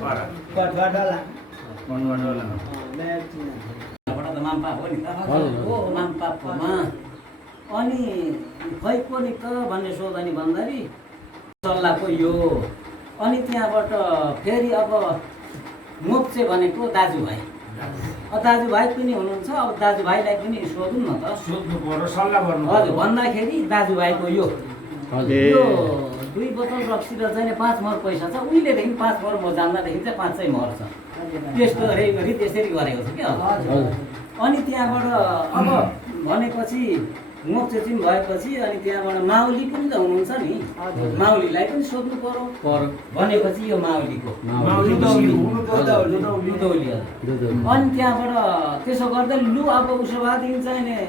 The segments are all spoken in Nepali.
कटघाटा माम्पा हो नि त हो माम्पामा अनि खै को नि त भन्ने सोधनी भन्दाखेरि सल्लाहको यो अनि त्यहाँबाट फेरि अब मोक्चे भनेको दाजुभाइ दाजुभाइ पनि हुनुहुन्छ अब दाजुभाइलाई पनि सोधौँ न त सोध्नु पर्यो सल्लाह गर्नु हजुर भन्दाखेरि दाजुभाइको यो 2 बोतल रक्सी र चाहिँ 5 मर पैसा छ उहिलेदेखि 5 मर म जान्दादेखि चाहिँ 5 मर छ त्यस्तो गरी त्यसरी गरेको छु क्या अनि त्यहाँबाट अब भनेपछि मोक्ष चाहिँ भएपछि अनि त्यहाँबाट माउली पनि त हुनुहुन्छ नि माउलीलाई पनि सोध्नु पर्यो भनेपछि यो माउलीको अनि त्यहाँबाट त्यसो गर्दै लु अब उसो भएदेखि चाहिँ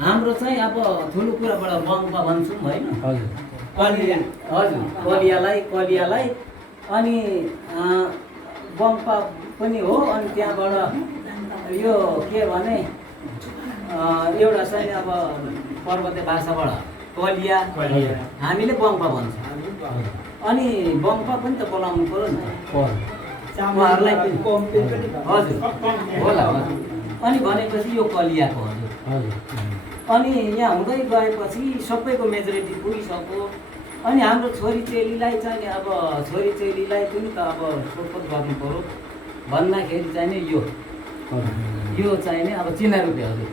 हाम्रो चाहिँ अब ठुलो कुराबाट बङ्पा भन्छौँ होइन अनि हजुर कलियालाई अनि बङ्पा पनि हो अनि त्यहाँबाट यो के भने एउटा चाहिँ अब पर्वतीय भाषाबाट कलिया हामीले बङ्पा भन्छौँ अनि बङ्पा पनि त बोलाउनु पर्यो नि उहाँहरूलाई हजुर होला अनि भनेपछि यो कलियाको हजुर अनि यहाँ हुँदै गएपछि सबैको मेजोरिटी पुगिसक्यो अनि हाम्रो छोरी चेलीलाई चाहिँ अब छोरी चेलीलाई पनि त अब सोधखोज गर्नु पर्यो भन्दाखेरि चाहिँ यो चाहिँ नि अब चिना रुपियाँ हजुर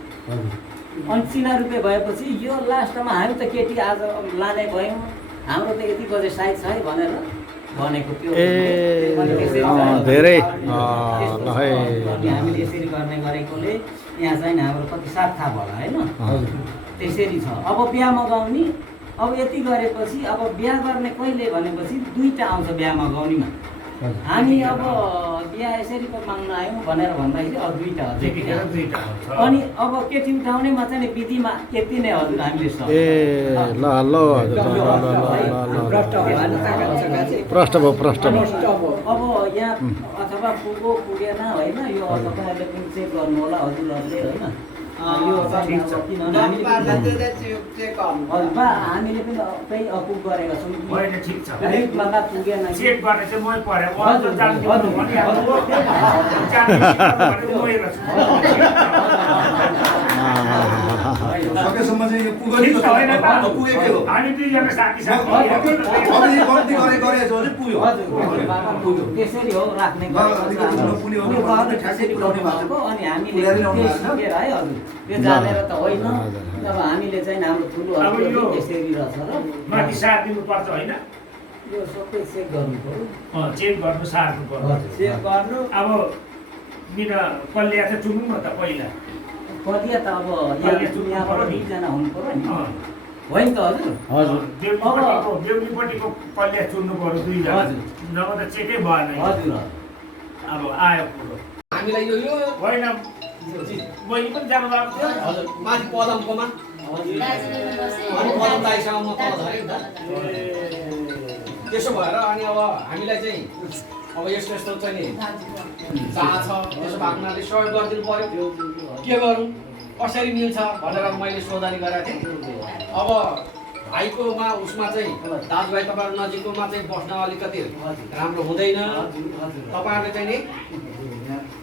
अनि चिना रुपियाँ भएपछि यो लास्टमा हामी त केटी आज लाने भयौँ हाम्रो त यति बजे साइज छ है भनेर भनेको त्यो धेरै हामीले यसरी गर्ने गरेकोले यहाँ चाहिँ हाम्रो कति 7 थाहा होला होइन त्यसरी छ अब बिहा मगाउने अब यति गरेपछि अब बिहा गर्ने कहिले भनेपछि 2टा आउँछ बिहा मगाउनेमा हामी अब बिहा यसरी पो माग्न आयौँ भनेर भन्दाखेरि अब 2टा अनि अब केटी उठाउनेमा चाहिँ विधिमा यति नै हजुर हामीले अब यहाँ अथवा पुगेन होइन यो तपाईँहरूले पनि चेक गर्नु होला हजुरहरूले होइन हामीले पनि त्यही अपुग गरेका छौँ भन्दा पुगेन चेक गर्ने चाहिँ मै परे सकेसम्म चाहिँ यो पुगेको हो हामी 2 जना साथी पुग्यो त्यसरी हो राख्ने अनि हामीले सिकेर है हजुर त्यो जानेर त होइन अब हामीले चाहिँ हाम्रो ठुलो त्यसरी रहेछ र माथि साथ दिनुपर्छ होइन यो सबै चेक गर्नु पर्यो चेक गर्नु सार्नु पर्यो चेक गर्नु अब मिना कलिया चाहिँ चुन्नु न त पहिला कलिया त अब यहाँबाट 2 जना हुनु पर्यो नि होइन त हजुर बेहुलीपट्टिको कलिया चुन्नु पर्यो 2 जना नभए त चेकै भएन हजुर अब आयो कुरो हामीलाई यो होइन बहिनी पनि जानु भएको थियो हजुर माथि पदमकोमा अनि पदम दाइसँग म तल झरेँ नि त त्यसो भएर अनि अब हामीलाई चाहिँ अब यस्तो चाहिँ नि चाह छ त्यसो भएको हुनाले सहयोग गरिदिनु पर्यो के गरौँ कसरी मिल्छ भनेर मैले सोधनी गरेको थिएँ अब भाइकोमा उसमा चाहिँ दाजुभाइ तपाईँहरू नजिककोमा चाहिँ बस्न अलिकति राम्रो हुँदैन तपाईँहरूले चाहिँ नि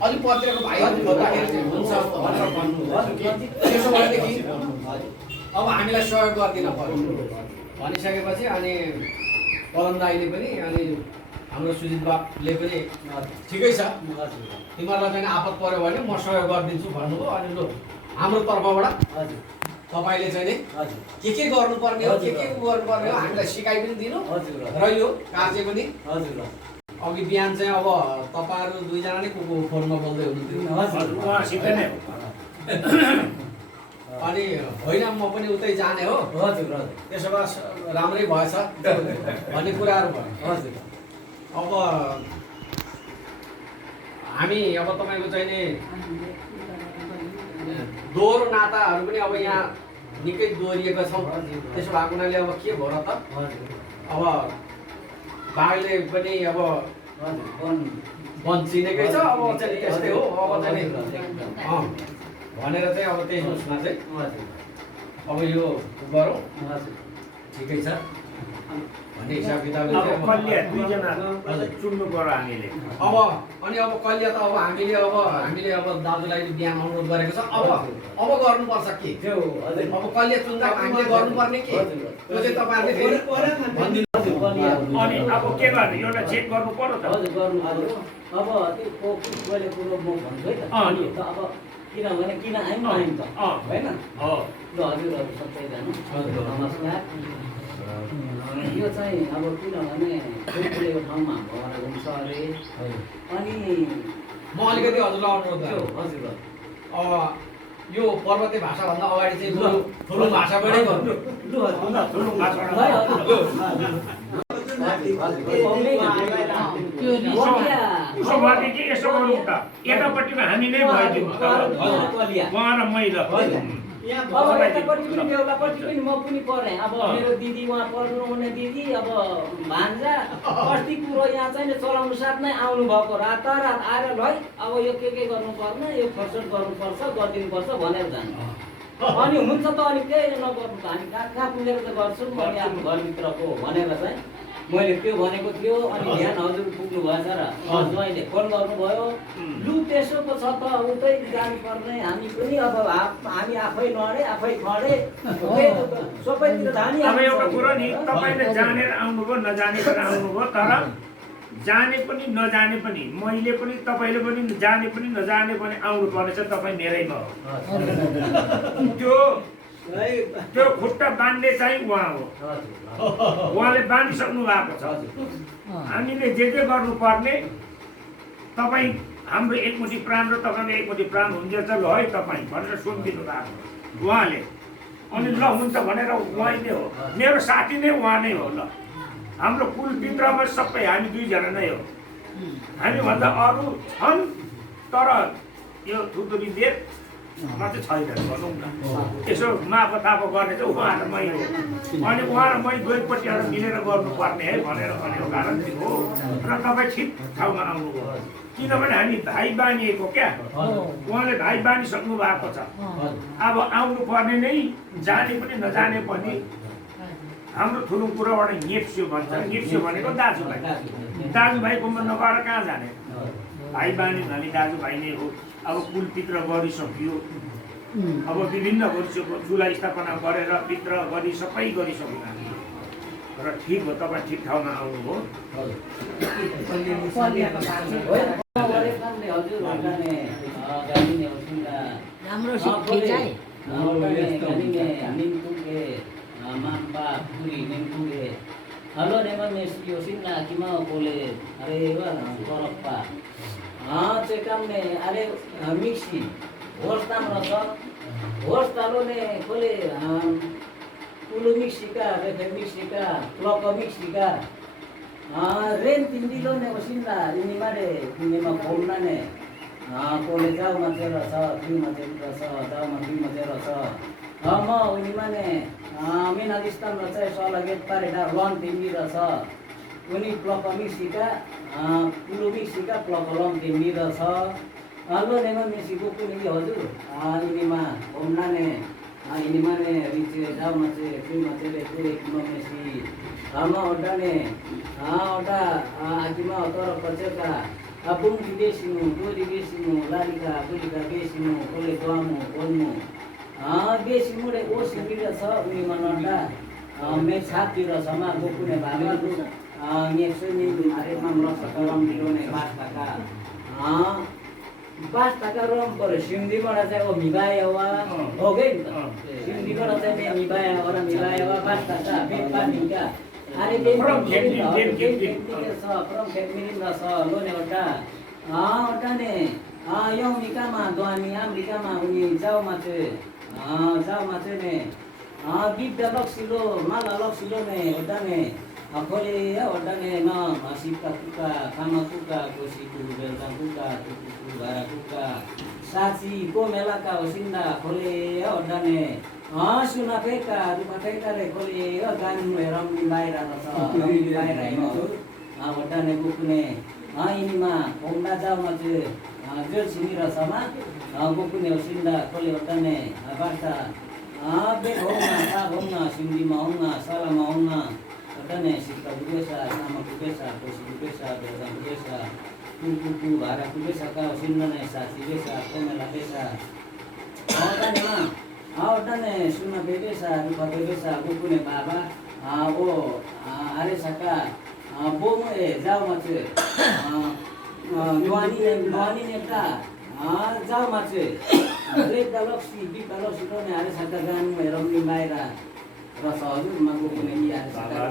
अलिक पत्रिकाको भाइहरू भन्दाखेरि चाहिँ हुन्छ भनेर भन्नुभयो त्यसो भएदेखि अब हामीलाई सहयोग गरिदिन पर्यो भनिसकेपछि अनि पदम दाइले पनि अनि हाम्रो सुजित बाबुले पनि ठिकै छ तिमीहरूलाई चाहिँ आपत पर्यो भने म सहयोग गरिदिन्छु भन्नुभयो अनि लु हाम्रो तर्फबाट तपाईँले चाहिँ नि के गर्नुपर्ने हो के गर्नुपर्ने हो हामीलाई सिकाइ पनि दिनु र यो कार्य पनि अघि बिहान चाहिँ अब तपाईँहरू 2 जना नै को फोनमा बोल्दै हुनुहुन्थ्यो अनि होइन म पनि उतै जाने हो त्यसो भए राम्रै भएछ भन्ने कुराहरू भयो अब हामी अब तपाईँको चाहिँ नि दोहोरो नाताहरू पनि अब यहाँ निकै दोहोरिएका छौँ त्यसो भएको हुनाले अब के भयो र त अब बाघले पनि अब वन चिनेकै छ अब चाहिँ त्यस्तै हो अब चाहिँ भनेर चाहिँ अब त्यही उसमा चाहिँ अब यो गरौँ ठिकै छ भन्ने हिसाब किताबले अब चाहिँ कल्य दुईजना चुन्नु पर्यो हामीले अब अनि अब कहिले त अब हामीले अब दाजुलाई बिहान अनुरोध गरेको छ अब गर्नुपर्छ के त्यो हजुर अब कहिले चुन्दा हामीले गर्नुपर्ने के त्यो चाहिँ तपाईँहरूले फेरि भनिदिनु अनि अब के गर्ने एउटा चेक गर्नु पर्यो त हजुर गर्नु पर्यो अब त्यो मैले कुरो म भन्छु है त अनि त अब किनभने किन आयौँ त होइन हो ल हजुरहरू सबैजना नमस्कार यो चाहिँ अब किनभने ठुल्ठुलो ठाउँमा भएर हुन्छ अरे अनि म अलिकति हजुरलाई अनुरोध त्यो गर्छु हजुर यो पर्वते भाषाभन्दा अगाडि चाहिँ ठुलो भाषाबाटै गर्नु ठुलो उसो भने कि यसो गरौँ त एकापट्टिमा हामी नै भइदिउँ उहाँ र मैले अब यतापट्टि पनि बेहुलापट्टि पनि म पनि परेँ अब मेरो दिदी उहाँ पर्नुहुने दिदी अब भान्जा अस्ति कुरो यहाँ चाहिँ चलाउनु साथ नै आउनु भएको रातारात आएर ल अब यो के गर्नुपर्ने यो फर्सट गर्नुपर्छ गरिदिनुपर्छ भनेर जान्छ अनि हुन्छ त अनि केही नगर्नु त हामी कहाँ कहाँ पुगेर त गर्छौँ अनि आफ्नो घरभित्रको भनेर चाहिँ मैले त्यो भनेको थियो अनि ध्यान हजुर पुग्नु भएछ र ज्वाइँले फोन गर्नुभयो लु त्यसो पो छ त उतै जानुपर्ने हामी पनि अब हामी आफै लडे आफै खडे सबैतिर जाने अब एउटा कुरो नि तपाईँले जानेर आउनुभयो नजानेर आउनुभयो तर जाने पनि नजाने पनि मैले पनि तपाईँले पनि जाने पनि नजाने पनि आउनु पर्नेछ तपाईँ मेरैमा हो त्यो खुट्टा बाँध्ने चाहिँ उहाँ हो उहाँले बाँधिसक्नु भएको छ हामीले जे गर्नुपर्ने तपाईँ हाम्रो एकमुठी प्राण र तपाईँको एकमुठी प्राण हुन्जेछ ल है तपाईँ भनेर सुनिदिनु भएको उहाँले अनि ल हुन्छ भनेर उहाँले हो मेरो साथी नै उहाँ नै हो ल हाम्रो कुल पित्रमा सबै हामी दुईजना नै हो हामीभन्दा अरू छन् तर यो थुतुरी देशमा चाहिँ छैन भनौँ न यसो माफो ताफो गर्ने चाहिँ उहाँ र मै हो अनि उहाँ र मै दुईपट्टिबाट मिलेर गर्नुपर्ने है भनेर भनेको कारण चाहिँ हो र तपाईँ ठिक ठाउँमा आउनुभयो किनभने हामी भाइ बानिएको क्या उहाँले भाइ बानिसक्नु भएको छ अब आउनु पर्ने नै जाने पनि नजाने पनि हाम्रो ठुलो कुरोबाट नेप्स्यो भन्छ नेप्स्यो भनेको दाजुभाइ दाजुभाइकोमा नगएर कहाँ जाने भाइ बानी भने दाजुभाइ नै हो अब कुल पित्र गरिसकियो अब विभिन्न गरिसक्यो चुला स्थापना गरेर पित्र गरी सबै गरिसक्यो हामी र ठिक हो तपाईँ ठिक ठाउँमा आउनुभयो Mampa puri nempuge halo nema mesti yosin na kima kole are wa korapa cekam ne are mixi horstam rasa horstalo ne kole pulu mixi ka re mixi ka kloko mixi ka ren tindilo ne yosin na ini mare nema komna ne kole jauh mate rasa tri mate rasa jauh mate rasa म उनी माने मेना इस्ताम र चाहिँ सलगेट पारेटा लन तिमी रहेछ उनी प्लक मिक्सीका पुलुमी सिका प्लक लन तिमी रहेछ लो नेमा मिक्सीको कुनै हजुर यिनीमा होमनाने यिनी माने रिचे जाउमा चाहिँ फ्रीमा चाहिँ किलो मिक्सी म ओडाने ओडा आजिमा तर पचका बुम दिदेसिनु दोरी गेसिनु लालिका बुलिका गेसिनु कोले दोमु कोल्मु बेसी मुडे ओ सिमिरा छ उनी मनन्डा मे छापतिर समा गोकुने भागलु नेक्सो नि मारे मामला सकरम दिरोने 5 टका रम परे सिन्धीबाट चाहिँ ओ मिबायवा हो गइन त सिन्धीबाट चाहिँ मिबायवा 5 टका बेपानीका अरे फ्रम खेतमिरिन छ लोने ओटा ओटाने यो मिकामा दोनी अमेरिकामा उनी जाउमा चाहिँ ने गिद्दा लक्सिलो माला लक्सिलो ने ओटाने खोले ओटाने न हसिका कुका खामा कुका कोसीकु बेलका कुका कुकु भारा कुका साची को मेलाका होसिन्दा खोले ओटाने सुना फेका रुपा फेका रे खोले गान रम बाहिर छ रम बाहिर हैन ओटाने कुकुने यिनीमा होमना जाउमा चाहिँ जेल सिनिरा समा गोकुने होसिन्दा खोले ओटाने बाटा बे होमना ता होमना सिन्धीमा होमना सालामा होमना डने सिक्का कुबेसा सामा कुबेसा कोसी कुबेसा बेसा कुबेसा कुकुकु भारा कुबेसा का सिन्नने साथी बेसा कोमेला बेसा डने सुना बेबेसा रुपा बेबेसा कुकुने बाबा ओ आरे सका बोमो ए जाओ मचे नुआनी नेता जाओ मचे रेप लक्ष्मी बिपा लक्ष्मी डने आरे सका गान रमनी बाहिर र हजुर मागो कुनै आरे सका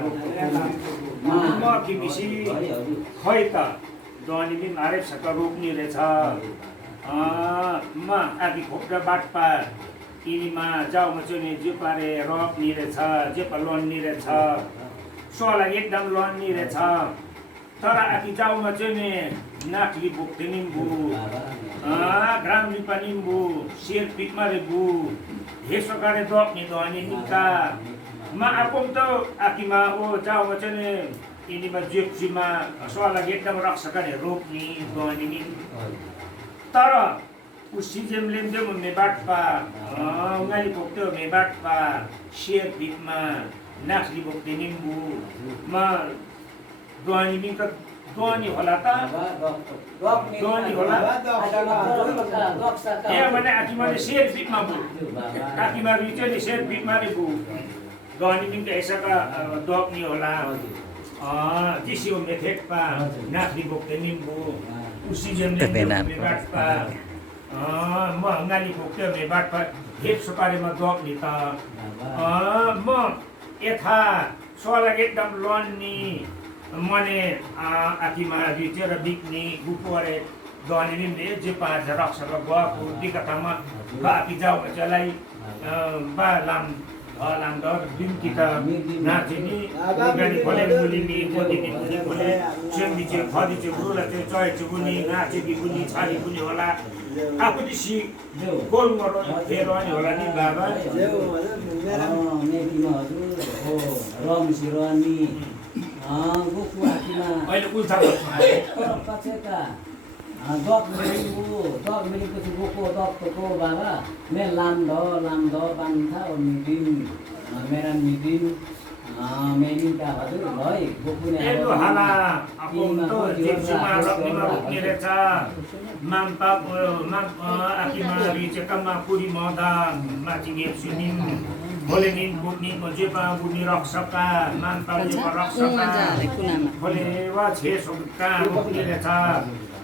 म किमिसी खै त दनिले मारे सका रोक्ने रहेछ म आदि खोक्रा बाटपा यिनीमा जाउमा चाहिँ जे पारे रक्ने रहेछ जे पा लड्ने रहेछ सोला एकदम लड्ने रहेछ तर आदि जाउमा चाहिँ नि नाकली बोक्थे निम्बु ग्राम लिपा निम्बु शेर पिकमा रेबु हेसो गरे दक्ने दनी निका म आफम त आकिमा ओ जाउमा चाहिँ नि यिनीमा जेप्सीमा सोला एकदम रक्सकाले रोक्ने दनी नि तर उसिजेम लेम्दे मुन्ने बाटपा उंगाली बोक्थ्यो मे बाटपा शेर पिकमा नाकली बोक्थे निम्बु म दनी नि त दनी होला त दनी होला ए माने आकिमा शेर पिकमा बु आकिमा रिचले शेर पिकमा रे बु दनी नि ऐसाका दक्नी होला जिसिओ मेथेटपा नाकली बोक्थे निम्बु उसिजेम लेम्दे बाटपा म हंगाली बोक्थ्यो मे बाटपा हेप सुपारीमा दक्नी त म यथा सोला एकदम लड्नी मने आकिमा रिचेर बिक्ने गुपोरे दनी निम्दे जे पाँच रक्सक गएको दिकतामा बाकी जाउ चलाई बा लाम लामदर बिम्की त नाचिनी गाडी खोले मुलिनी कोदिनी मुनि खोले सेम्बी चाहिँ खदी चाहिँ गुरुला चाहिँ चय चाहिँ गुनी नाचे गुनी छाली गुनी होला आफू दिसी गोल गरो फेर अनि होला नि बाबा नेकीमा हजुर हो रमसी रनी गोकु आकिमा अहिले उल्था कचेका दक मिलेपछि गोको दक्तको बाबा मे लामध बान्था मिदिन मेरा मिदिन मेनिका हजुर है गोकुने एलो हाला आफम त जेप्सीमा रक्नीमा रोक्ने रहेछ माम्पा आकिमा रिचेकामा पुरी मदा माथि गेप्सिनिन भोले निन बुट्नी जेपा बुट्नी रक्सका माम्पा जेपा रक्सका भोले वा छे सुक्का रोक्ने रहेछ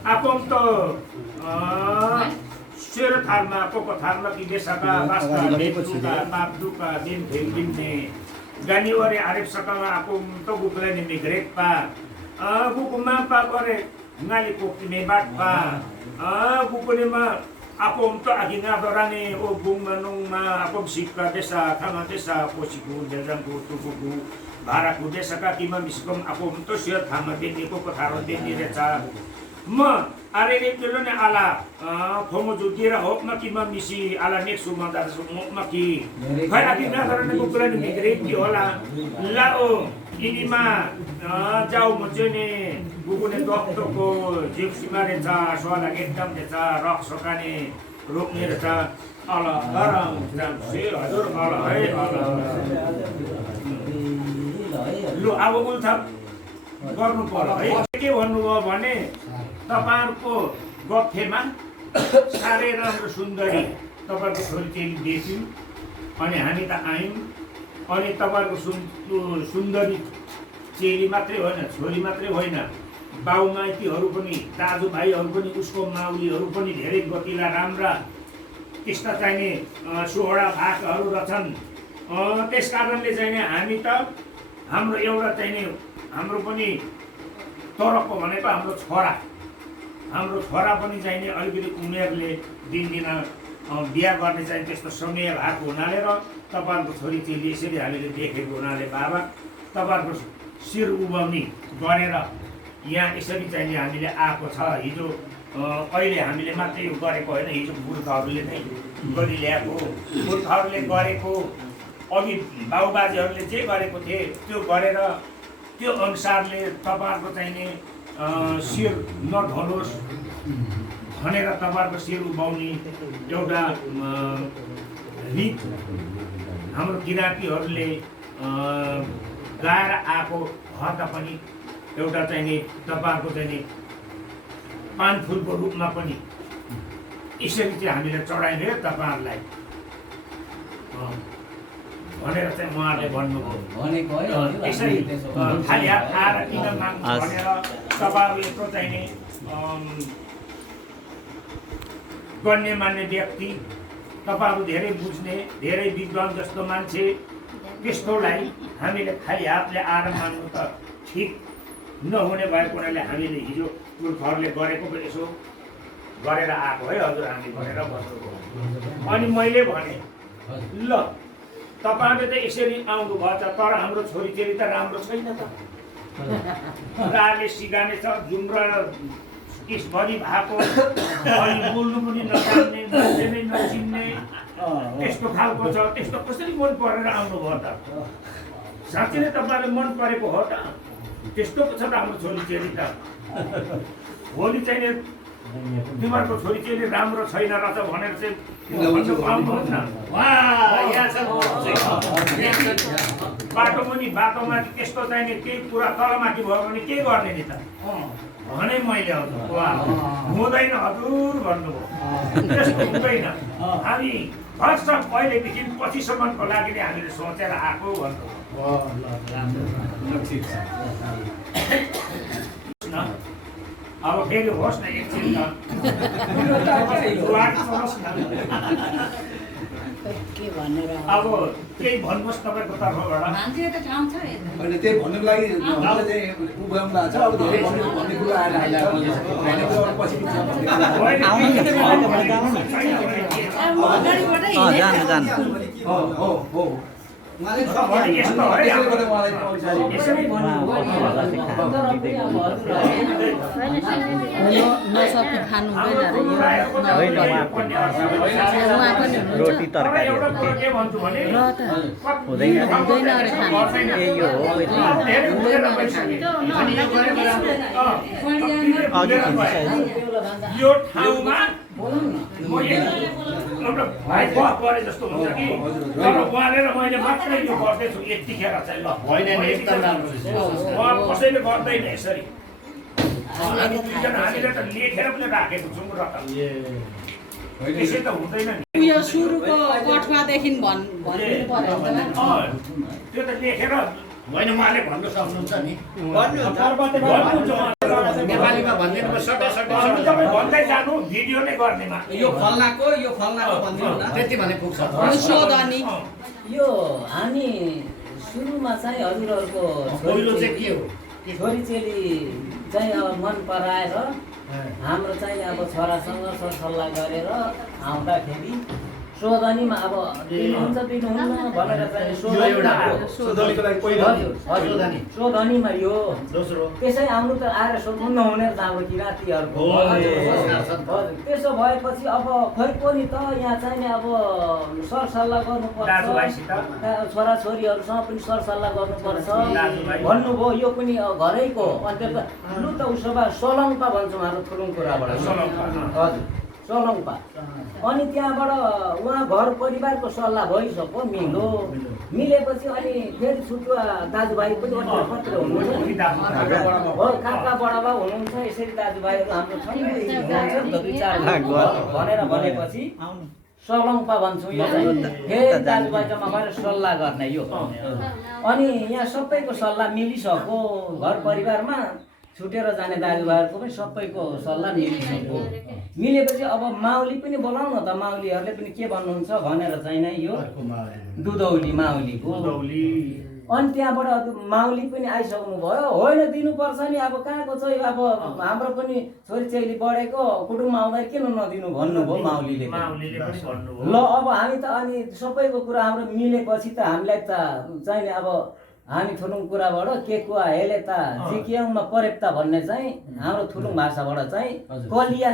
आफम त शेर थालमा कोको थालमा किदेसका वास्ता बेचुका पापदुका दिन फेरिदिने गानीवरे आरेप सकामा आफम त गुकुले नि मिग्रेपा गुकुमा पा गरे नाली कोक्ने बाटपा गुकुनेमा आफम त आगिना दराने ओ बुङमा नुङमा आफम सिक्का देसा खामा देसा पोसिकु जजङको तुकुकु भाराकु देसका किमा मिसकम आफम त शेर थामा देनेको पथारो देने रहेछ म अरे पेलो ने आला फोमो जुतिर होपमा किमा मिसी आला नेक्सु मदा मोपमा कि खै आदि ना गर्ने कुकुरा नि भित्रै कि होला ला ओ इनिमा जाउ मजने गुगुने डक्टरको जिप्सीमा रहेछ सोला एकदम रहेछ रक सकाने रोक्ने रहेछ अल गरम से हजुर अल है अल लु अब उल्था गर्नु पर्यो है के भन्नुभयो भने तपाईहरुको गफेमा साह्रै राम्रो सुन्दरी तपाईको छोरी चेली देख्यौं अनि हामी त आयौं अनि तपाईको सुन्दरी चेली मात्रै होइन छोरी मात्रै होइन बाउमाइतीहरू पनि दाजुभाइहरू पनि उसको माउलीहरू पनि धेरै गतिला राम्रा त्यस्ता चाहिने सोहोडा भागहरू रहेछन् त्यस कारणले चाहिँ हामी त हाम्रो एउटा चाहिने हाम्रो पनि तरको भनेको हाम्रो छोरा पनि चाहिने अलिकति उमेरले दिनदिन बिहा गर्ने चाहिँ त्यस्तो समय भएको हुनाले र तपाईहरुको छोरी चेली यसरी हामीले देखेको हुनाले बाबा तपाईहरुको शिर उभाउने गरेर यहाँ यसरी चाहिँ हामीले आएको छ हिजो अहिले हामीले मात्रै यो गरेको होइन हिजो पुर्खाहरूले नै गरिल्याएको पुर्खाहरूले गरेको अघि बाउबाजेहरूले जे गरेको थिए त्यो गरेर त्यो अनुसारले तपाईहरुको चाहिने शिर नढलोस् भनेर तपाईहरुको शिर उभाउने एउटा रीत हाम्रो किराँतीहरूले गाएर आएको हत पनि एउटा चाहिँ नि तपाईँहरूको चाहिँ नि पान फुलको रूपमा पनि यसरी चाहिँ हामीले चढाइदियो तपाईँहरूलाई भनेर चाहिँ उहाँहरूले भन्नुभयो। भनेको है हजुर, यसरी त्यसो खाली हात आएर किन माग्नु भनेर तपाईँहरू यत्रो चाहिँ नि गण्यमान्य व्यक्ति, तपाईँहरू धेरै बुझ्ने, धेरै विद्वान जस्तो मान्छे, त्यस्तोलाई हामीले खाली हातले आएर मान्नु त ठिक नहुने भएको हुनाले हामीले हिजो पुर्खहरूले गरेको पनि यसो गरेर आएको है हजुर, हामी भनेर बसेको। अनि मैले भने ल तपाईँले त यसरी आउनुभयो त, तर हाम्रो छोरीचेली त राम्रो छैन त, राले सिगाने छ, जुम्रा किसभरि भएको, अनि बोल्नु पनि नजान्ने, मान्छे नै नचिन्ने, त्यस्तो खालको छ। त्यस्तो कसरी मन परेर आउनुभयो त? साँच्चै नै तपाईँले मन परेको हो त? त्यस्तो पो छ त हाम्रो छोरीचेली त। भोलि चाहिँ तिमीहरूको छोरीचेली राम्रो छैन रहेछ भनेर चाहिँ बाटो पनि बाटोमाथि त्यस्तो चाहिने केही कुरा तलमाथि भयो भने के गर्ने नि त भने मैले हजुर हुँदैन हजुर भन्नुभयो। त्यस्तो हुँदैन, हामी फर्स्ट पहिलेदेखि पछिसम्मको लागि नै हामीले सोचेर आएको भन्नुभयो। अब फेरि होस् न एकछिन त अब केही भन्नुहोस् तपाईँको तर्फबाट। होइन त्यही भन्नुको लागि मलाई चाहिँ उ गर्नु भएको छ। अब धेरै भन्ने कुरा आएर पछि यस्तो है यसरी नसकी खानु हुँदैन रोटी तरकारी हुँदैन अरे खानु यो ठाउँमा एउटा भाइ गरे जस्तो हुन्छ कि, तर उहाँले र मैले मात्रै यो गर्दैछु यतिखेर चाहिँ। ल कसैले गर्दैन यसरी, हामीले त लेखेर पनि राखेको छौँ र त त्यसै त हुँदैन नि। उयो सुरुको कठुवादेखि भनिदिनु पर्यो त्यो त लेखेर होइन, उहाँले भन्नु सक्नुहुन्छ नि, नेपालीमा भनिदिनु भन्दै जानु, भिडियो नै गर्नेमा यो फल्नाको भनिदिनु न, त्यति भने पुग्छ। सोधनी यो हामी सुरुमा चाहिँ हजुरहरूको पहिलो चाहिँ के हो? छोरीचेली चाहिँ अब मन पराएर हाम्रो चाहिँ अब छोरासँग सरसल्लाह गरेर आउँदाखेरि सोधनीमा अब दिनुहुन्छ दिनुहुन्न भनेर चाहिँ सोधनीमा यो त्यसै आउनु त आएर सोध्नु नहुने हाम्रो किराँतीहरूको। त्यसो भएपछि अब खै पनि त यहाँ चाहिँ अब सरसल्लाह गर्नुपर्छ, छोराछोरीहरूसँग पनि सरसल्लाह गर्नुपर्छ भन्नुभयो। यो पनि घरैको अन्त लु त उसो भए सोलङ्पा भन्छौँ हाम्रो ठुलो कुराबाट। हजुर सोलङ्पा। अनि त्यहाँबाट उहाँ घर परिवारको सल्लाह भइसक्यो, मिलेपछि अनि फेरि छुट्टा दाजुभाइ पनि कत्र हुनुहुन्छ, काका बडाबा हुनुहुन्छ, यसरी दाजुभाइहरू हाम्रो भनेर भनेपछि सोलङ्पा भन्छौँ। यो चाहिँ फेरि दाजुभाइ जम्मा भएर सल्लाह गर्ने यो। अनि यहाँ सबैको सल्लाह मिलिसक्यो, घर परिवारमा छुटेर जाने दाजुभाइहरूको पनि सबैको सल्लाह मिलिसक्यो। मिलेपछि अब माउली पनि बोलाउन त, माउलीहरूले पनि के भन्नुहुन्छ भनेर चाहिँ नै यो दुधौली माउलीको। अनि त्यहाँबाट माउली पनि आइसक्नु भयो। होइन दिनुपर्छ नि, अब कहाँको चाहिँ अब हाम्रो पनि छोरीचेली बढेको कुटुम्ब आउँदा किन नदिनु भन्नुभयो माउलीले। ल अब हामी त अनि सबैको कुरा हाम्रो मिलेपछि त हामीलाई त चाहिने अब हामी थुलुङ कुराबाट के कुवा हेले त जिकियाङमा परेप्ता भन्ने चाहिँ हाम्रो थुलुङ भाषाबाट चाहिँ कलिया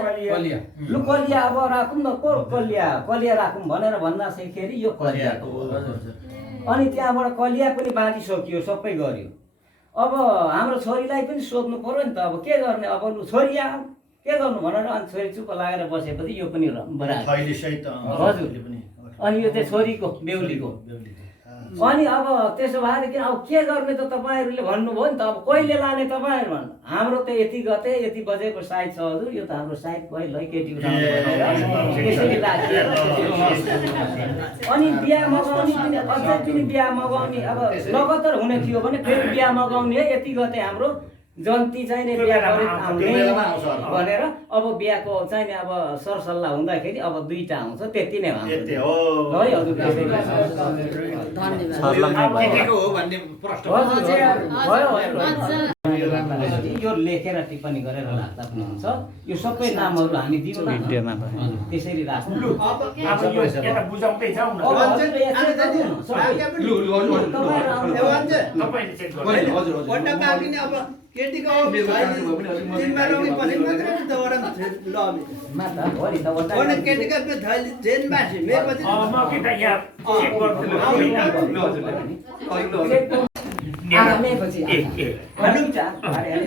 लु कलिया अब राखौँ न कलिया राखौँ भनेर भन्दा चाहिँ यो कलियाको। अनि त्यहाँबाट कलिया पनि बाँधिसकियो, सबै गर्यो। अब हाम्रो छोरीलाई पनि सोध्नु पर्यो नि त, अब के गर्ने, अब लु छोरी आ के गर्नु भनेर अनि छोरी चुप्प लागेर बसेपछि यो पनि हजुर। अनि यो चाहिँ छोरीको बेहुलीको अनि अब त्यसो भएदेखि अब के गर्ने त तपाईँहरूले भन्नुभयो नि त अब कहिले लाने तपाईँहरू भन्नु हाम्रो त यति गते यति बजेको साइट छ हजुर यो त हाम्रो साइट पहिल्यै केटी उठाउनु त्यसरी राखिएर अनि बिहा मगाउने पनि अझै पनि बिहा मगाउने अब लगातार हुने थियो भने फेरि बिहा मगाउने है यति गते हाम्रो जन्ती चाहिने बिहा गरेर आउने भनेर अब बिहाको चाहिने अब सरसल्लाह हुँदाखेरि अब 2टा आउँछ त्यति नै हो यति हो है हजुर यो लेखेर टिप्पणी गरेर राख्दा पनि हुन्छ यो सबै नामहरू हामी दिउँला त्यसरी राख्नु अब यो यता बुझाउँदै जाउँ न तपाईले चेक गर्नु केटीको तिनमा रङी पछि मात्रै त वरम ल माता भरि त वटा कोन केटीको पे थैली जेन बासी मे पछि म के त यहाँ चेक गर्छु मे पछि दुईटा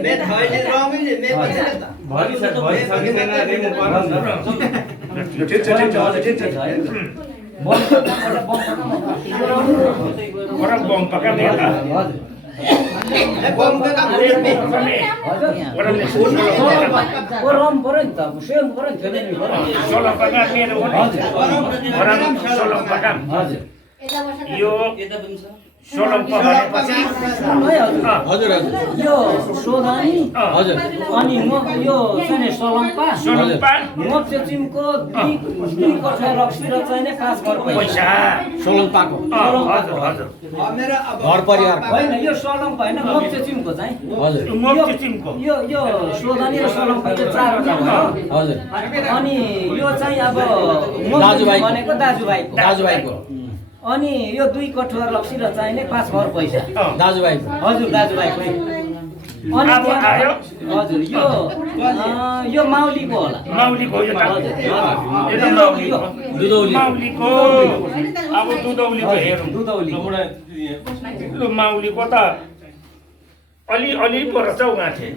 मे थैली रङी मे पछि त भरि सकिँदैन रेमो पर्छ ठिक छ बम पका मेला रम पर्यो नि त सेम पर्यो नि सोलम पका मेरो सोलम पका यो सोलम पकाएपछि हजुर यो सोधानी हजुर अनि म यो चाहिँ सोलम्पा मोक्ष चिमको दुई कठा रक्सी र चाहिँ 5 घर पैसा सोलङ्पाको हजुर हजुर मेरो अब घर परिवार होइन यो सोलम्पा होइन मोक्ष चिमको चाहिँ हजुर मोक्ष चिमको यो सोधानी र सोलम्पा यो 4वटा भयो हजुर अनि यो चाहिँ अब दाजुभाइ भनेको दाजुभाइको अनि यो 2 कठुवा रक्सी र चाहिने 5 घर पैसा दाजुभाइको हजुर दाजुभाइको अनि अब आयो हजुर यो माउलीको होला माउलीको यो दुधौली माउलीको अब दुधौलीको हेरौँ दुधौली लु माउलीको त अलि पो रहेछ हौ माथि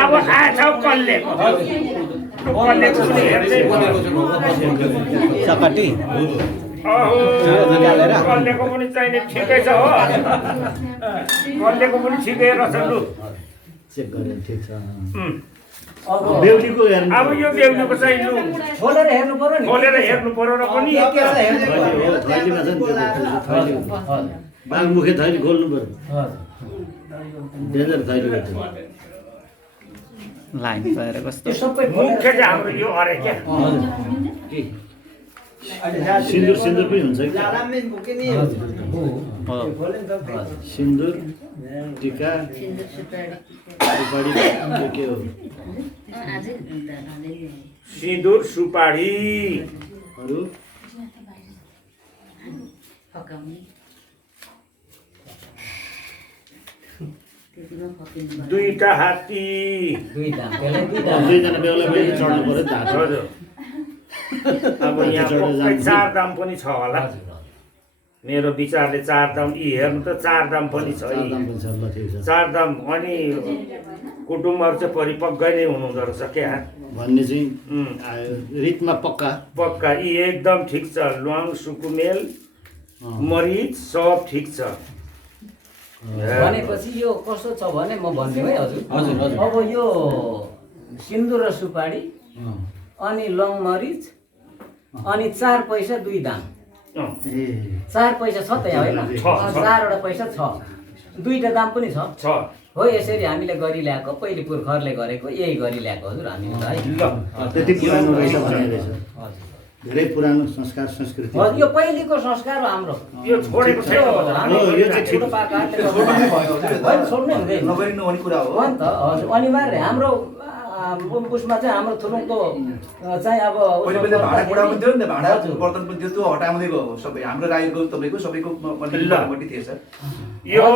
अब आएछ कल्लेको सकटी कल्लेको पनि चाहिने ठिकै छ हो कल्लेको पनि ठिकै रहेछ लु चेक गरेर ठिक छ अब बेहुलीको हेर्नु अब यो बेहुलीको चाहिँ लु खोलेर हेर्नु पर्यो नि खोलेर हेर्नु पर्यो र पनि थैलीमा छ नि थैली बाघमुखे थैली खोल्नु पर्यो डेन्जर थैली गर्छ लाइन पाएर कस्तो यो सबै मुख्य चाहिँ हाम्रो यो अरे क्या सिन्दुर सिन्दुर पनि हुन्छ कि रामेन बोकेनी सिन्दुर टिका सुपारी के हो सिन्दुर सुपारी अरू दुईटा हात्ती दुईटा दुईजना बेहुला बेहुली चढ्नु पर्यो नि त हात हजुर अब यहाँ पक्कै 4 दाम पनि छ होला मेरो विचारले 4 दाम यी हेर्नु त 4 दाम पनि छ यी 4 दाम अनि कुटुम्बहरू चाहिँ परिपक्व नै हुनुहुँदो रहेछ क्या भन्ने चाहिँ रितमा पक्का यी एकदम ठिक छ ल्वाङ सुकुमेल मरिच सब ठिक छ भनेपछि यो कस्तो छ भने म भन्छु है हजुर अब यो सिन्दुर र सुपारी अनि लङ मरिच अनि 4 पैसा 2 दाम 4 पैसा छ त यहाँ होइन 4वटा पैसा छ 2टा दाम पनि छ हो यसरी हामीले गरि ल्याएको पहिले पुर्खरले गरेको यही गरि ल्याएको हजुर हामीले है त्यति पुरानो रहेछ भन्ने रहेछ धेरै पुरानो संस्कार संस्कृति हजुर यो पहिलेको संस्कार हो हाम्रो यो छोडेको थियो यो चाहिँ ठिक छोड्नै हुँदैन नगरिनु भन्ने कुरा हो नि त हजुर अनिवार्य हाम्रो उसमा चाहिँ हाम्रो थुलुङको चाहिँ अब पहिले भाडा कुडा पनि थियो नि त भाडा बर्तन पनि थियो त्यो हटाउँदै गयो सबै हाम्रो राईको तपाईँको सबैको पनि थिएछ यो अब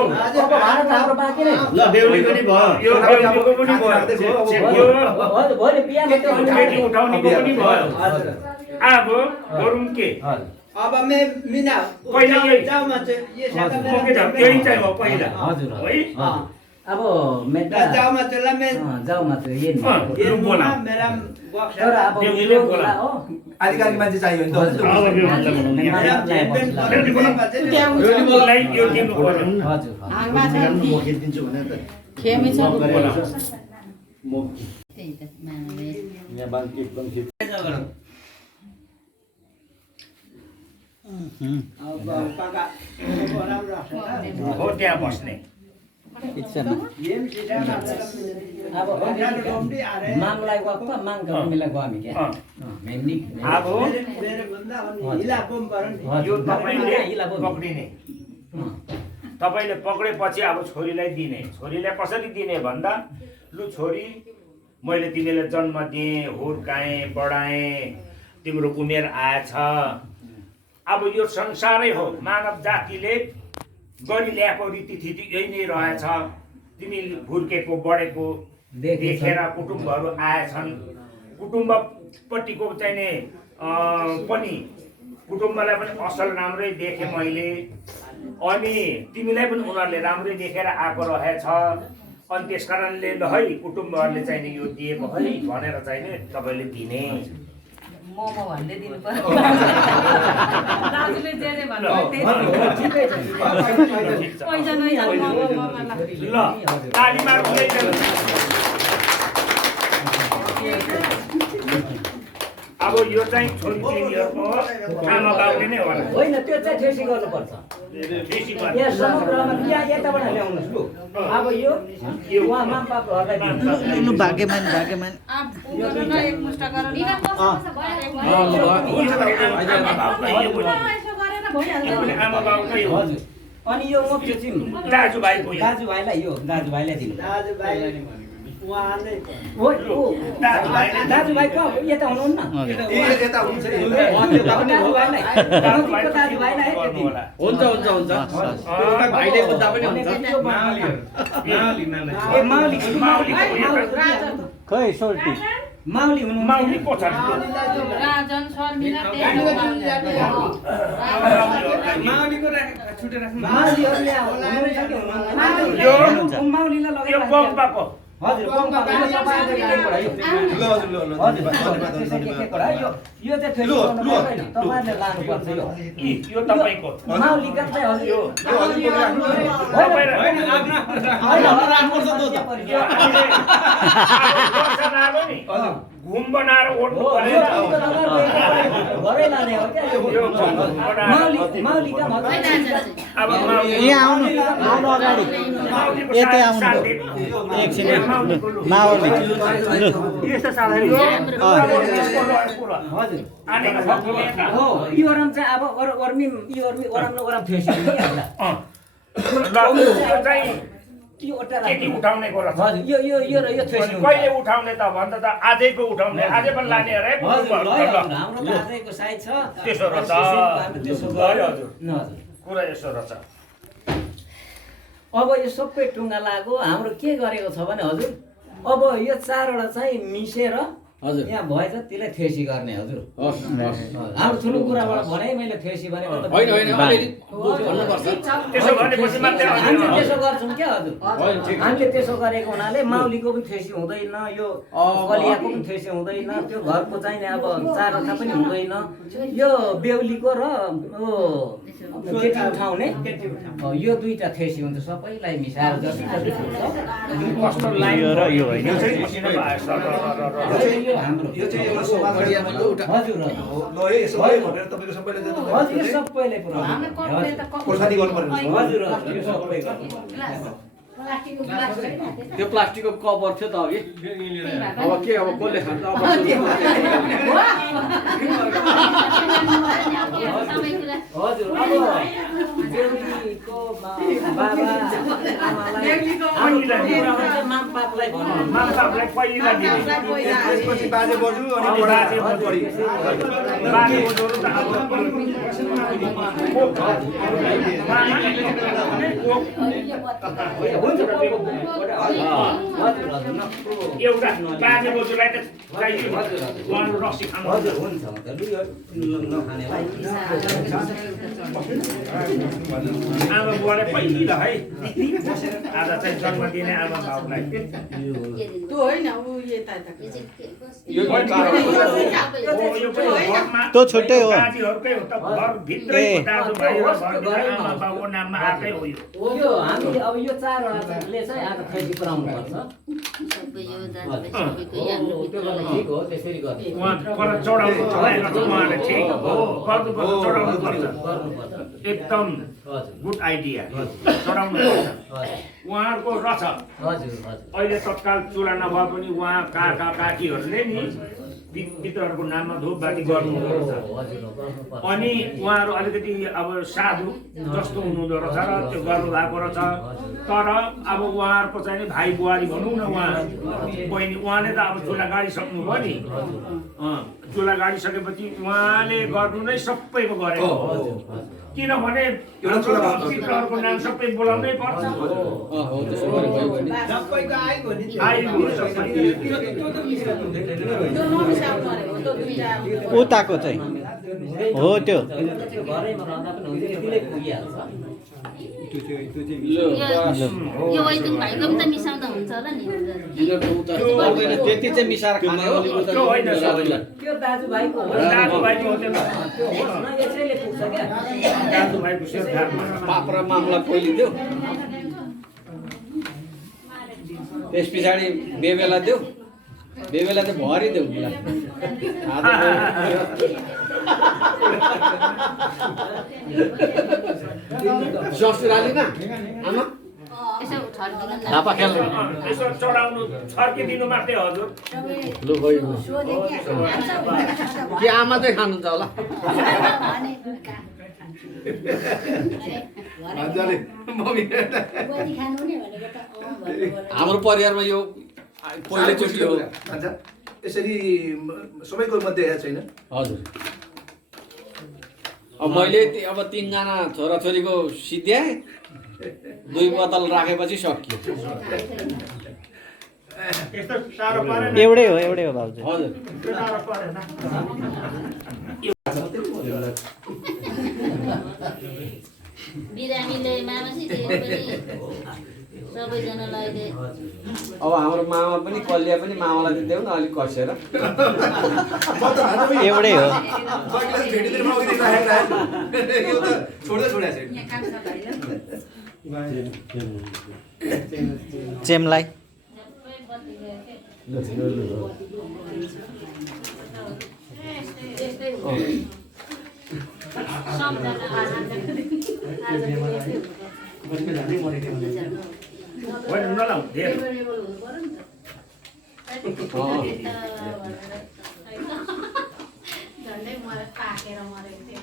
भाडा त हाम्रो बाँकी नै ल बेहुली पनि भयो यो बेहुलीको पनि भयो हजुर भोलि बिहामा त्यो केटी उठाउनेको पनि भयो अब गरौँ के अब मिना पहिला यही जाऊ म चाहिँ ये त्यही चाहिँ हो पहिला हजुर है अब मेटा जाऊ मात्रै जाऊ मात्र ये लु बोला मेरा तर अब देउनीले यो बोला। हो आधिकारिक मान्छे चाहियो नि त हजुर। अब यो मतलब लाई यो दिनु पर्यो हजुर हाङमा छ म खेलिदिन्छु भने त खेमी छ बोला म त्यही त मानले यहाँ बाङ एकदम खेल हो त्यहाँ बस्ने अब मामलाई गएको माग मिलाई गयो हामी क्या मेमनी अब यो तपाईँले पक्रिने तपाईँले पक्रेपछि अब छोरीलाई दिने छोरीलाई कसरी दिने भन्दा लु छोरी मैले तिमीलाई जन्म दिएँ हुर्काएँ बढाएँ तिम्रो उमेर आएछ अब यो संसारै हो मानव जातिले गरी ल्याएको रीतिथिति यही नै रहेछ तिमी हुर्केको बढेको देखेर कुटुम्बहरू आएछन् कुटुम्बपट्टिको चाहिने पनि कुटुम्बलाई पनि असल राम्रै देखेँ मैले अनि तिमीलाई पनि उनीहरूले राम्रै देखेर आएको रहेछ अनि त्यस कारणले ल है कुटुम्बहरूले चाहिने यो दिएको है भनेर चाहिने तपाईँले दिने मोमो भन्दै दिनु पर्यो दाजुले जे जे भन्नु पैसा नै ल ताली मार्नु अब यो चाहिँ छोरी चेलीहरूको आमा बाउले नै होला होइन त्यो चाहिँ ठेसी गर्नुपर्छ यहाँ समुद्रमा यहाँ यताबाट ल्याउनुहोस् लु अब यो उहाँ मामपापहरूलाई दिनु भाग्यमान एक मुष्ट गरेर आमा बाउकै हो हजुर अनि यो म त्यो चाहिँ दाजुभाइको यो दाजुभाइलाई दिनु दाजुभाइ कहाँ यता हुनुहुन्न यता हुन्छ नि दाजुभाइलाई हुन्छ भाइले बुझ्दा पनि हुन्छ खै सोल्टी माउली हुनु माउली को छ राजन शर्मिला माउलीलाई यो लगेर बम्बाको हजुर यो चाहिँ फेरि तपाईँहरूले लानुपर्छ यो तपाईँको माउलीका चाहिँ हजुर घुम बनाएर ओड्नु परेन घरै लाने हो क्या माउलीका अब यहाँ आउनु अगाडि यतै आउनु एकछिन माओली यस्तो साथै हजुर आनेको छ हो यो ओरम चाहिँ अब ओरम ठेसी चाहिँ केटी उठाउने कुरा छ हजुर यो ठेसी कहिले उठाउने त भन्दा त आजैको उठाउने आजै पनि लाने अरे हाम्रो त आजैको साइज छ त्यसो रहेछ हजुर कुरा यसो रहेछ अब यो सबै टुङ्गा लाग्यो हाम्रो के गरेको छ भने हजुर अब यो चारवटा चाहिँ मिसेर हजुर यहाँ भएछ त्यसलाई थेसी गर्ने हजुर हाम्रो ठुलो कुराबाट भने मैले थेसी भनेको त होइन भन्नुपर्छ त्यसो भनेपछि मात्रै हामीले त्यसो गर्छौँ क्या हजुर हामीले त्यसो गरेको हुनाले माउलीको पनि थेसी हुँदैन यो कलियाको पनि थेसी हुँदैन त्यो घरको चाहिने अब चारवटा पनि हुँदैन यो बेहुलीको र केटी उठाउने यो दुईटा थेसी हुन्छ सबैलाई मिसाएर जति जति कस्तो लाइन यो र यो होइन यो हाम्रो यो चाहिँ एउटा समाजमा हजुर ल है यसो भयो भनेर तपाईँको सबैले जानु हजुर यो सबैले पुरा खोर्सानी गर्नु पर्ने हजुर यो सबै त्यो प्लास्टिकको कभर थियो त अघि अब के अब कसले खान्छ अब हजुर अब बेहुलीको बाबा आमालाई मामपापलाई भन्नु मामपापलाई पहिला दिने त्यसपछि बाजे बजु अनि बाजे बजु बाजे बजुहरू त एउटा बाजे बजुलाई त रक्सी खानु हजुर हुन्छ नखानेलाई आमा बुवाले पहिलो है आज चाहिँ जन्म दिने आमा बाउलाई त्यो होइन ऊ यता यो त्यो छुट्टै हो। दाजुहरूकै हो त घरभित्रै दाजुभाइ र घरभित्र आमा बाउको नाममा आएकै हो यो यो हामीले अब यो चाडले चाहिँ आज खैती पुऱ्याउनु पर्छ त्यो गर्नु ठिक हो त्यसरी गर्नु उहाँ पर चढाउनु चढाएको छ उहाँले ठिक हो गर्नुपर्छ चढाउनु पर्छ एकदम गुड आइडिया चढाउनु पर्छ उहाँहरूको रछ अहिले तत्काल चुला नभए पनि उहाँ काका काकीहरूले नि पितृहरूको नाममा धूपबाती गर्नुपर्छ अनि उहाँहरू अलिकति अब साधु जस्तो हुनुहुँदो रहेछ र त्यो गर्नुभएको रहेछ तर अब उहाँहरूको चाहिँ नि भाइ बुहारी भनौँ न उहाँ बहिनी उहाँले त अब चुला गाडिसक्नुभयो नि चुला गाडिसकेपछि उहाँले गर्नु नै सबैको गरेको हो किनभने पितृहरूको नाम सबै बोलाउनै पर्छ उताको चाहिँ हो त्यो घरैमा रहँदा पनि हुन्छ त्यसले पुगिहाल्छ यो वैदिक भाइको पनि त मिसाउँदा हुन्छ होला नि त्यति चाहिँ मिसाएर खाने हो त्यो होइन त्यो दाजुभाइको हो दाजुभाइको हो त्यो त्यो होस् न यसैले पुग्छ क्या दाजुभाइको शेरधारमा पाप र मामला पोलिदियो त्यस पछाडि बेबेला देऊ बेबेला चाहिँ भरि देऊ ससुराली न आमा यसो छर्किनु न थापा खेल्नु यसो चढाउनु छर्किदिनु मात्रै हजुर लु गयो के आमा चाहिँ खानुहुन्छ होला हाम्रो परिवारमा यो पहिलोचोटि हो यसरी सबैको मध्ये आएको छैन हजुर अब मैले अब 3 जना छोराछोरीको सिद्ध्याएँ 2 बोतल राखेपछि सकियो यस्तो साह्रो परेन एउटै हो भाउजू हजुर त्यो साह्रो परेन बिरामीले मामासी सबैजनालाई अब हाम्रो मामा पनि कलिया पनि मामालाई चाहिँ देऊ न अलिक कसेर एउटै हो चेमलाई होइन नलाउ धेर झन्डै मलाई पाकेर मरेको थियो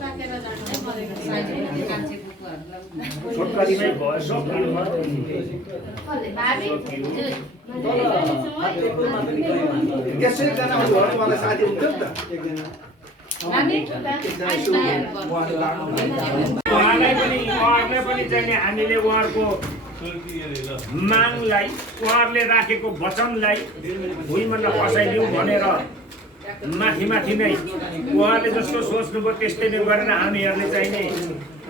पाकेर झन्डै मरेको छोटकरीमै भयो सब यसै एकजना घरवाला साथी हुन्थ्यो नि त उहाँलाई पनि चाहिँ हामीले उहाँहरूको मागलाई उहाँहरूले राखेको वचनलाई भुइँमा नफसाइदिउँ भनेर माथि माथि नै उहाँले जस्तो सोच्नुभयो त्यस्तै नै गरेर हामीहरूले चाहिँ नि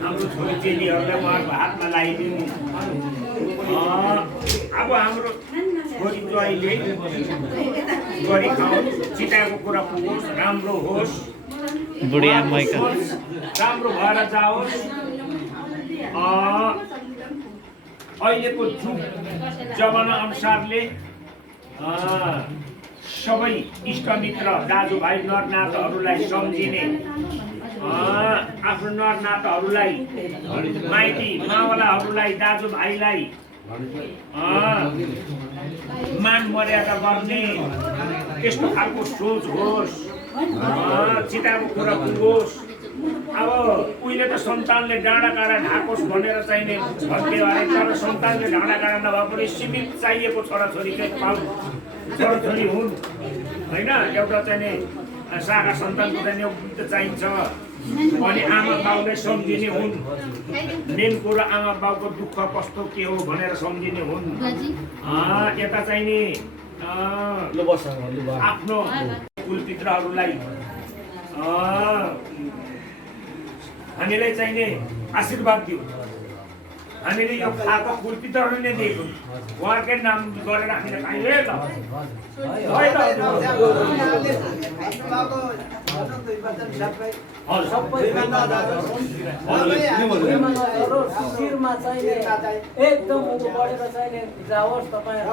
हाम्रो छोरी चेलीहरूलाई उहाँहरूको हातमा लगाइदिउँ अब हाम्रो छोरी ज्वाइँले गरी खाउँ चिताएको कुरा पुगोस् राम्रो होस् बुढिया मैका राम्रो भएर जाओस् अहिलेको जुग जमाना अनुसारले सबै इष्टमित्र दाजुभाइ नरनाथहरूलाई सम्झिने आफ्नो नरनाथहरूलाई माइती मावलाहरूलाई दाजुभाइलाई मान मर्यादा गर्ने त्यस्तो खालको सोच होस् चिताको कुरा पुगोस् अब उहिले त सन्तानले डाँडा काँडा ढाकोस् भनेर चाहिने भन्थ्यो अरे तर सन्तानले डाँडा काँडा नभए पनि सीमित चाहिएको छोराछोरीकै छोराछोरी हुन् होइन एउटा चाहिने शाखा सन्तानको चाहिँ एउटा चाहिन्छ अनि आमा बाउलाई सम्झिने हुन् मेन कुरा आमा बाउको दुःख कस्तो के हो भनेर सम्झिने हुन् यता चाहिने आफ्नो कुलपित्रहरूलाई हामीलाई चाहिने आशीर्वाद दियो हामीले यो खाएको फुल पितरले दिएको उहाँकै नाम गरेर हामीले पाइए ल शिरमा चाहिने एकदम उँभो बढेर चाहिने जाओस् तपाईँहरू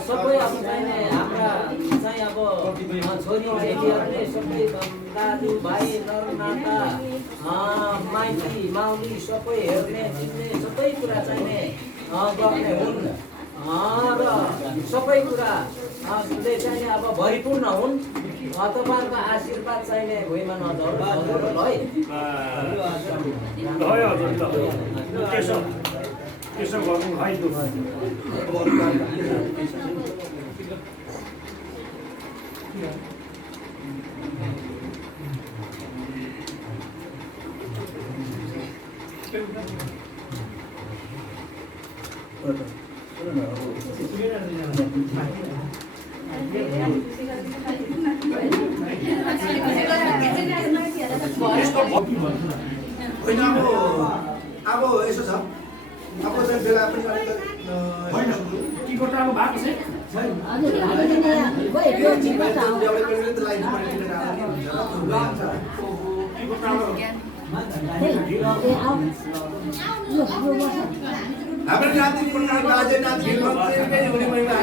सबै अब चाहिने हाम्रा चाहिँ अब छोरी चेलीहरूले सबै दाजु भाइ नरनाता माइती माउली सबै हेर्ने चिन्ने सबै कुरा चाहिने गर्ने हुन् र सबै कुरा चाहिने अब भरिपूर्ण हुन् तपाईँहरूको आशीर्वाद चाहिने भुइँमा नझरोस् है त्यसो गर्नु है होइन अब यसो छ अब चाहिँ बेला पनि टिकटाको भएको हाम्रो नाति बाजे नाति हुने महिला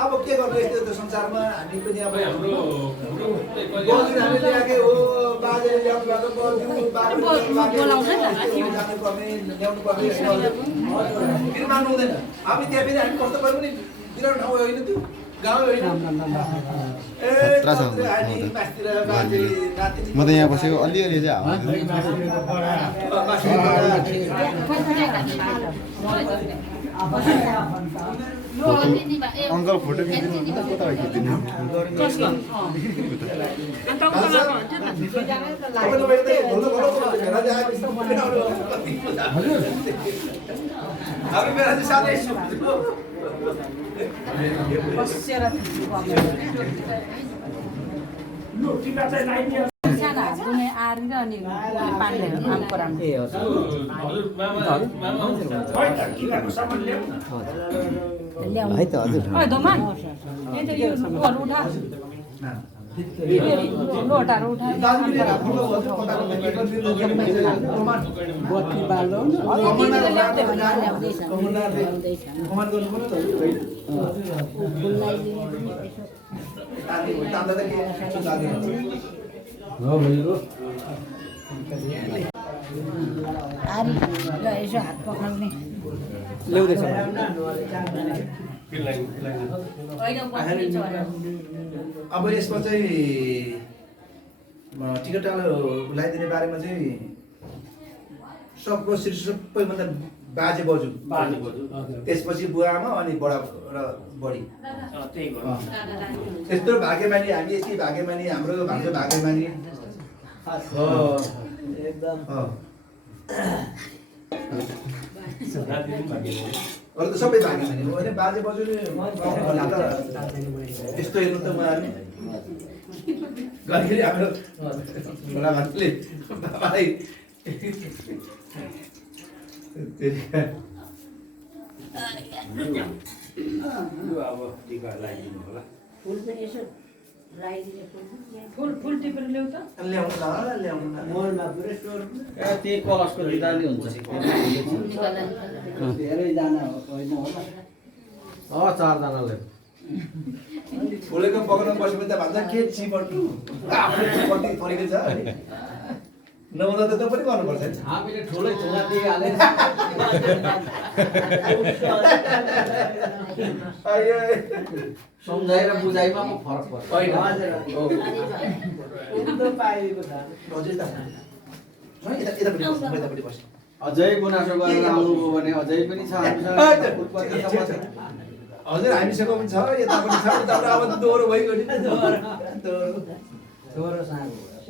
अब के गर्नु यस्तो संसारमा हामी पनि अब हामीले ल्याएकै हो बाजेले ल्याउनु ल्याउनु पर्ने फेरि मान्नु हुँदैन हामी त्यहाँ फेरि हामी कस्तो पऱ्यो भने बिराउनु ठाउँ होइन त्यो गाउँ होइन म त यहाँ बसेको अलिअलि चाहिँ अङ्कल फोटो खिचिदिनु कता खिचिदिनु हामी मेरा चाहिँ साथै टिका चाहिँ लगाइदियो कुनै आरी र अनि पानीले आम पराम ए हजुर टिकाको सामान ल्याऊ ल्याउनु है त हजुर ओइ दोमान यो त यो लुगाहरू उठा लोटाहरू उठाएर बत्ती बाल्दो आरी ल यसो हात पक्राउने ल्याउँदैछ अब यसमा चाहिँ टिकटालो लगाइदिने बारेमा चाहिँ सबको सबैभन्दा बाजे बजु त्यसपछि बुवा आमा अनि बडा र बडी त्यस्तो भाग्यमानी हामी यति भाग्यमानी हाम्रो भान्जो भाग्यमानी अरू त सबै भाग्यमानी हो होइन बाजे बजुले यस्तो हेर्नु त उहाँहरू घरिघरि हाम्रो छोराभान्जीले बाबालाई फुल टिपेर ल्याउ त त्यही कलसको दिँदा नि हुन्छ धेरैजना होइन होला चारजनाले फुलेको पकाउन बसेपछि त भन्छ के चिपट्टु आफूले चिपट्टि परेको छ नहुँदा त पनि गर्नुपर्छ नि हामीले ठुलै थुङ्गा दिइहालेर सम्झाएर बुझाइमा म फरक पर्छ होइन यतापट्टि बस अझै गुनासो गरेर आउनुभयो भने अझै पनि छ हामीसँग उत्पत्ति सम्बन्ध हजुर हामीसँग पनि छ यता पनि छ उताबाट अब दोहोरो भइगयो नि छोरो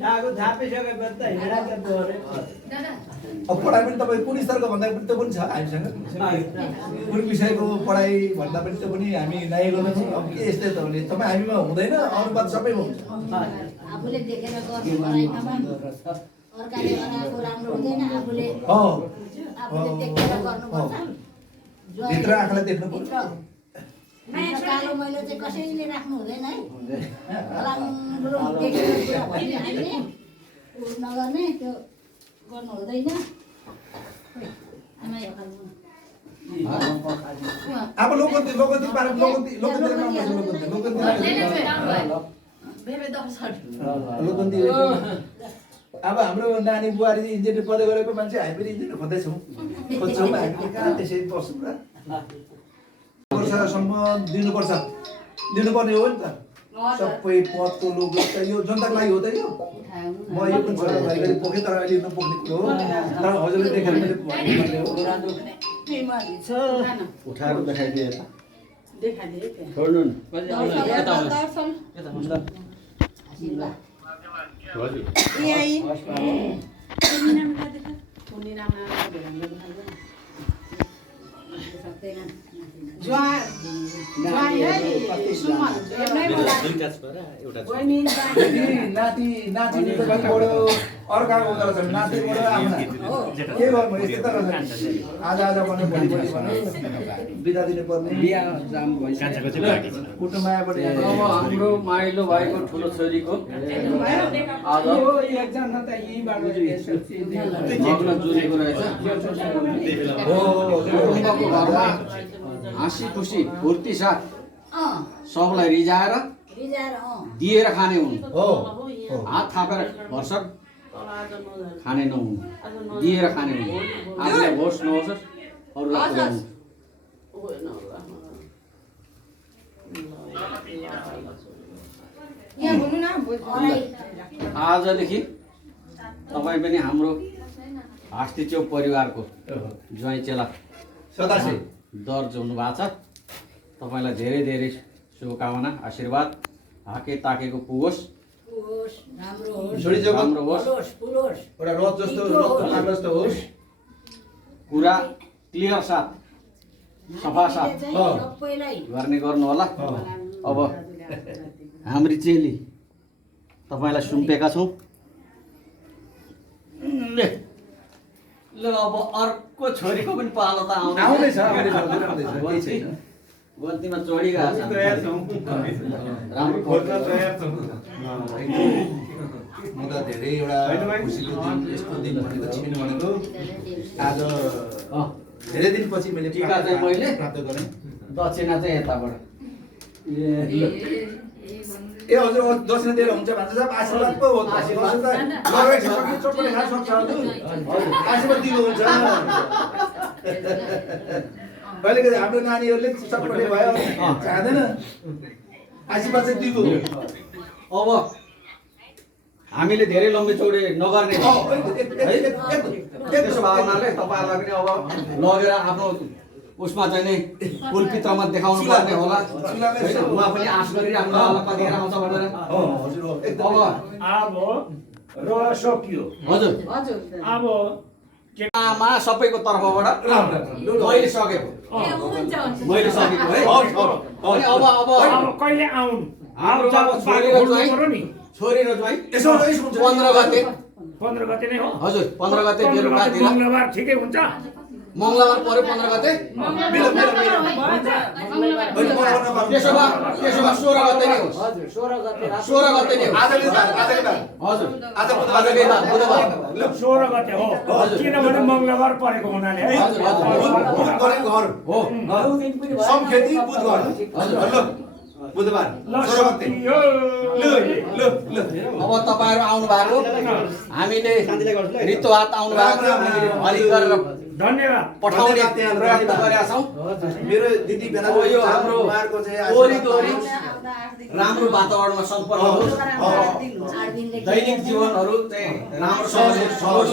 सागो थापिसकेपछि त हिँडाको दोहोरे अब पढाइ पनि तपाईँ कुन स्तरको भन्दा पनि त्यो पनि छ हामीसँग कुन विषयको पढाइ भन्दा पनि त्यो पनि हामी नाइ गर्न छौँ अब के यस्तै त भने तपाईँ हामीमा हुँदैन अनुपात सबैमा हुन्छ आफूले देखेर गर्नु पढाइमा अर्काले गराएको राम्रो हुँदैन आफूले देखेर गर्नुपर्छ भित्र आँखालाई देख्नु पर्छ कालो मैलो चाहिँ कसैले राख्नु हुँदैन है राम्रो देखेर कुरा भनिहाल्ने नगर्ने त्यो गर्नु हुँदैन अब लोकन्ती पारा लोकन्ती अब हाम्रो नानी बुहारी इन्जिनियर पढ्दै गरेको मान्छे हामी पनि इन्जिनियर खोज्छौँ हामीले कहाँ त्यसै पर्छौँ र वर्षसम्म दिनुपर्ने हो नि त सबै पदको लोक यो जनताको लागि हो त यो म यो पनि छोरा घरिघरि पोखेँ तर अहिले नपोख्ने कुरो हो तर हजुरले देखेर मैले भन्ने हो उठाएर देखाइदिए छोड्नु नातिले त कतिबाट अर्काको हुँदो रहेछ नातिबाट आफ्ना के गर्नु यस्तै त रहेछ आज भने भोलि भने बिदा दिनुपर्ने कुटुम्बबाट अब हाम्रो माइलो भाइको ठुलो छोरीको आज लग्न जुरेको रहेछ कुटुम्बको घरमा हाँसी खुसी फुर्ती साथ सबलाई रिझाएर दिएर खाने हुन् हात थापेर भर्सक खाने नहुन् दिएर खाने हुन् आफूलाई होस् नहोस् अरूलाई पुर्याउनु आजदेखि तपाईँ पनि हाम्रो हाँस्ती चौक परिवारको ज्वाइँ चेला सदाशय दर्ज हुनुभएको छ तपाईँलाई धेरै धेरै शुभकामना आशीर्वाद हाके ताकेको पुगोस् राम्रो होस् एउटा रथ जस्तो रथको पाग जस्तो होस् कुरा क्लियर साथ सफा साथ गर्ने गर्नु होला अब हाम्री चेली तपाईँलाई सुम्पेका छौँ ल अब अर्को छोरीको पनि पालो त आउँदैछ गल्तीमा चढिरहेको छ राम्रो म त धेरै एउटा खुसीको दिन यस्तो दिन भनेको छिमेन भनेको आज धेरै दिनपछि मैले टिका चाहिँ मैले प्राप्त गरेँ दक्षिणा चाहिँ यताबाट ए हजुर दक्षिणा दिएर हुन्छ भन्छ साहब आशीर्वाद पो हो त चोटपट्टि खान सक्छ हजुर आशीर्वाद दिनु हुन्छ कहिले कहिले हाम्रो नानीहरूले चटपटे भयो चाहँदैन आशीर्वाद चाहिँ दिएको अब हामीले धेरै लम्बी चौडे नगर्ने त्यसो भावनाले तपाईँहरूलाई पनि अब लगेर आफ्नो उसमा चाहिँ नि कुलपित्रमा देखाउनु पर्ने होला उहाँ पनि आश गरिराख्नु होला कतिखेर आउँछ भनेर अब र सकियो हजुर अब आमा सबैको तर्फबाट मैले सकेको है अनि अब कहिले आउनु हाम्रो जब छोरी र ज्वाइँ 15 गते 15 गते नै हो हजुर 15 गते बेलुकातिर मङ्गलबार ठिकै हुन्छ मङ्गलबार पर्यो 15 गते त्यसो भए 16 गते नै होस् 16 गते नै हजुर आज बुधबार 16 गते हो किनभने मङ्गलबार परेको हुनाले है घर हो सम खेती बुधबार बुधबार 16 गते अब तपाईँहरू आउनु भएको हामीले रितु हात आउनु भएको थियो हरि गरेर धन्यवाद। पठाउने प्रयत्न गरेका छौँ। मेरो दिदी बेला यो हाम्रो उहाँहरूको चाहिँ वरिपरि राम्रो वातावरणमा सम्पन्न होस्, दैनिक जीवनहरू चाहिँ राम्रोसँग होस्,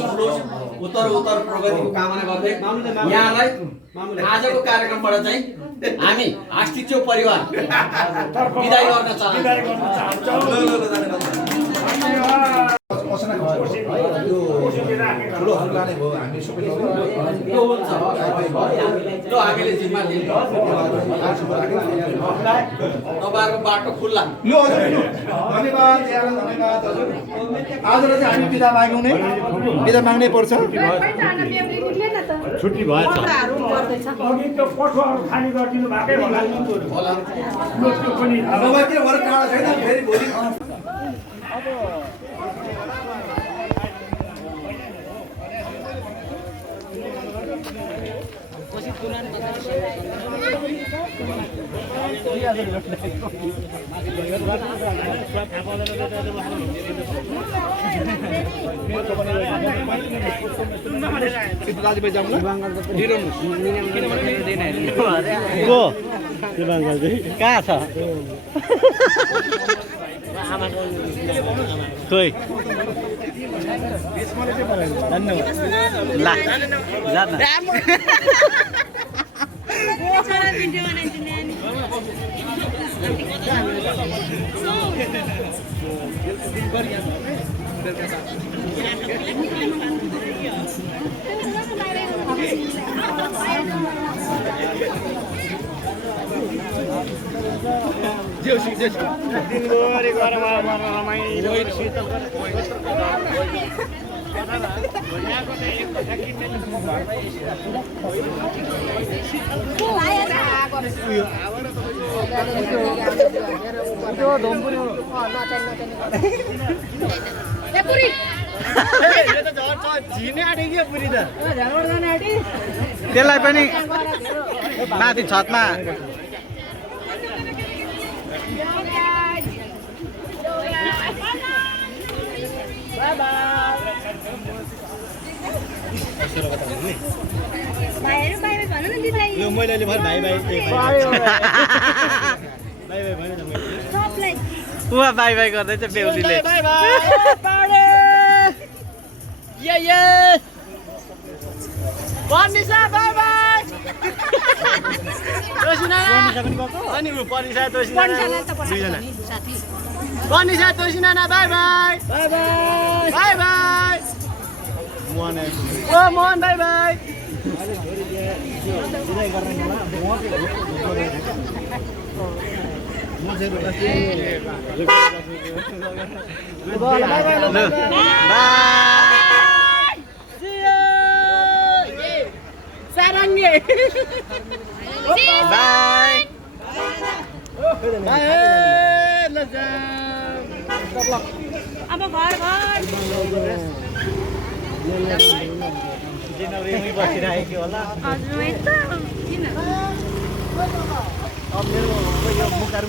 उत्तर प्रगतिको कामना गर्दै यहाँलाई आजको कार्यक्रमबाट चाहिँ हामी आस्तिच्यो परिवार बिदाई गर्न चाहन्छौँ। ठुलो हल्ला नै भयो हामी सबैले यो हुन्छ ल हामीले जिम्मा लियौँ तपाईँहरूको बाटो खुल्ला। ल हजुर धन्यवाद यहाँलाई धन्यवाद हजुर। आजलाई चाहिँ हामी बिदा माग्नै पर्छ। छुट्टी भएछ अघि त्यो पठुवाहरू खाली गरिदिनु भएकै होला त्यो पनि नभए के भएर टाढा छैन फेरि भोलि कहाँ छ खोइ ला जान दिनभरि गएर रमाइलो शीतल त्यसलाई पनि माथि छतमा मैले भाइ भाइ उहाँ बाई बाई गर्दैछ बेहुलीले मोहन बाई बाई अब घर बसिरहेको होला हजुर किन अब मेरो यो मुखारु